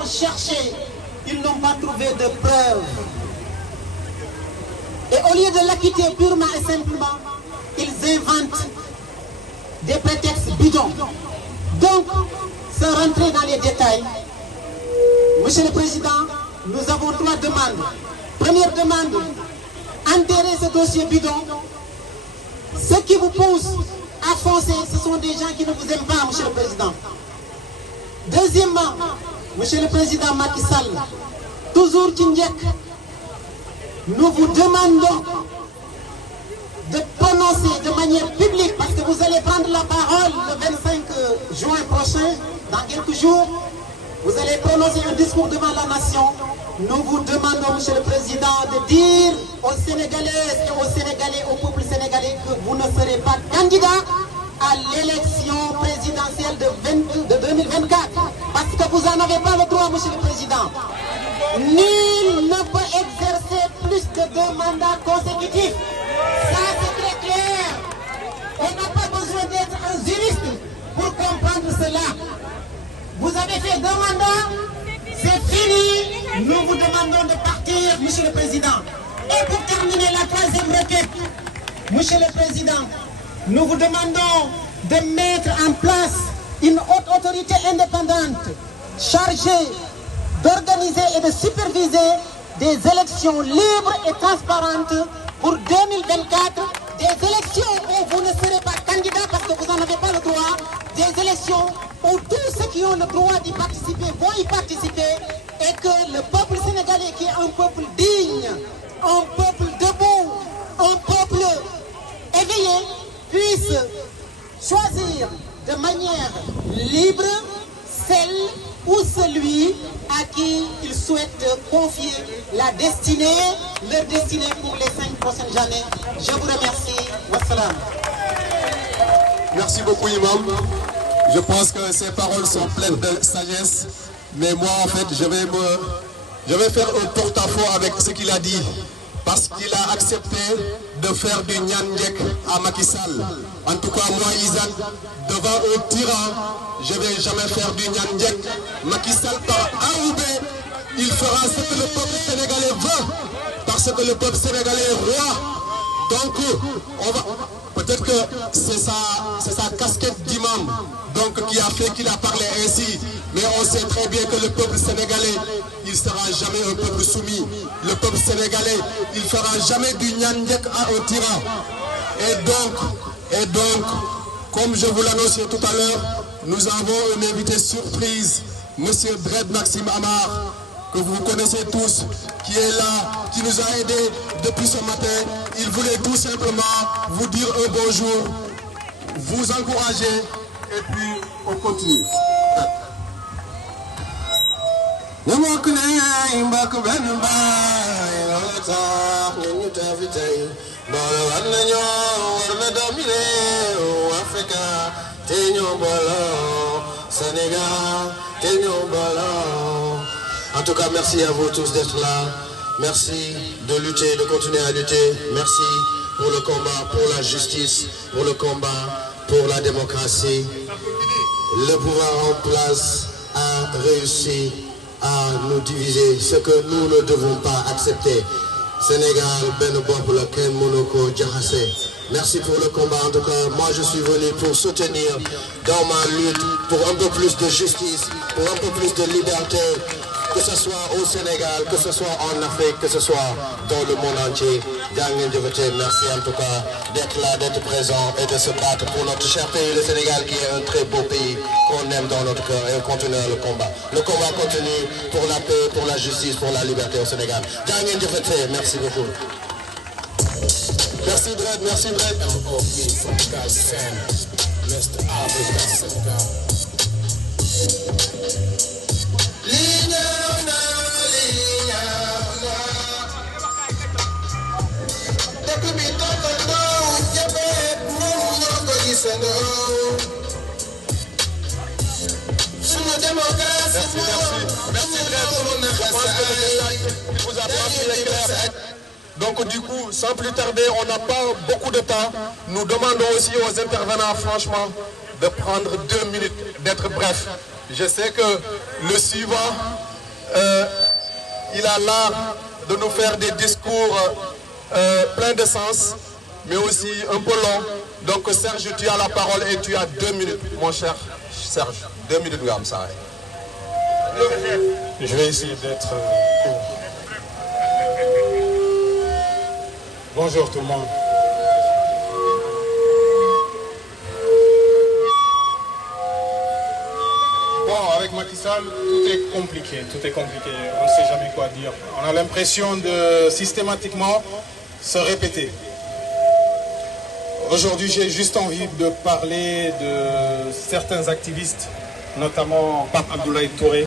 ont cherché, ils n'ont pas trouvé de preuves. Et au lieu de l'acquitter purement et simplement, ils inventent des prétextes bidons. Donc, sans rentrer dans les détails, Monsieur le Président, nous avons 3 demandes. Première demande, enterrer ce dossier bidon. Ce qui vous pousse à foncer, ce sont des gens qui ne vous aiment pas, Monsieur le Président. Deuxièmement, Monsieur le Président Macky Sall, toujours Tindjek, nous vous demandons de prononcer de manière publique, parce que vous allez prendre la parole le 25 juin prochain, dans quelques jours, vous allez prononcer un discours devant la nation. Nous vous demandons, Monsieur le Président, de dire aux Sénégalaises et aux Sénégalais, au peuple sénégalais, que vous ne serez pas candidat à l'élection présidentielle de 2024. Parce que vous n'en avez pas le droit, Monsieur le Président. Nul ne peut exercer plus de 2 mandats consécutifs. Ça, c'est très clair. On n'a pas besoin d'être un juriste pour comprendre cela. Vous avez fait 2 mandats, c'est fini. Nous vous demandons de partir, Monsieur le Président. Et pour terminer la 3e requête, Monsieur le Président, nous vous demandons de mettre en place une haute autorité indépendante chargée d'organiser et de superviser des élections libres et transparentes pour 2024, des élections où vous ne serez pas candidat parce que vous n'en avez pas le droit, des élections où tous ceux qui ont le droit d'y participer vont y participer et que le peuple sénégalais, qui est un peuple digne, un peuple debout, un peuple éveillé, puisse choisir de manière libre celle ou celui à qui il souhaite confier la destinée, leur destinée pour les 5 prochaines années. Je vous remercie. Wassalam. Merci beaucoup, Imam. Je pense que ces paroles sont pleines de sagesse. Mais moi, en fait, je vais faire un porte-à-faux avec ce qu'il a dit. Parce qu'il a accepté de faire du Nyandjek à Macky Sall. En tout cas, moi, Izan, devant un tyran, je ne vais jamais faire du Nyandjek. Macky Sall, par Aroubé, il fera ce que le peuple sénégalais veut. Parce que le peuple sénégalais est roi. Donc, peut-être que c'est sa casquette d'imam qui a fait qu'il a parlé ainsi. Mais on sait très bien que le peuple sénégalais, il ne sera jamais un peuple soumis. Le peuple sénégalais, il ne fera jamais du Nyandjek à un tyran. Et donc, comme je vous l'annonçais tout à l'heure, nous avons un invité surprise, Monsieur Dred Maxime Amar, que vous connaissez tous, qui est là, qui nous a aidés depuis ce matin. Il voulait tout simplement vous dire un bonjour, vous encourager, et puis on continue. En tout cas, merci à vous tous d'être là. Merci de lutter, de continuer à lutter. Merci pour le combat, pour la justice, pour le combat, pour la démocratie. Le pouvoir en place a réussi à nous diviser, ce que nous ne devons pas accepter. Sénégal, Ben Bob, Ken Monoko, Djahase. Merci pour le combat. En tout cas, moi je suis venu pour soutenir dans ma lutte pour un peu plus de justice, pour un peu plus de liberté, que ce soit au Sénégal, que ce soit en Afrique, que ce soit dans le monde entier. Merci en tout cas d'être là, d'être présent et de se battre pour notre cher pays, le Sénégal, qui est un très beau pays qu'on aime dans notre cœur, et on continue le combat. Le combat continue pour la paix, pour la justice, pour la liberté au Sénégal. Merci beaucoup. Merci Dred, merci Dred. Donc du coup, sans plus tarder, on n'a pas beaucoup de temps. Nous demandons aussi aux intervenants, franchement, de prendre 2 minutes, d'être brefs. Je sais que le suivant, il a l'art de nous faire des discours pleins de sens, mais aussi un peu longs. Donc Serge, tu as la parole et tu as 2 minutes, mon cher Serge. 2 minutes, comme ça. Je vais essayer d'être court. Bonjour tout le monde. Bon, avec Macky Sall, tout est compliqué. On ne sait jamais quoi dire. On a l'impression de systématiquement se répéter. Aujourd'hui, j'ai juste envie de parler de certains activistes, notamment Pape Abdoulaye Touré.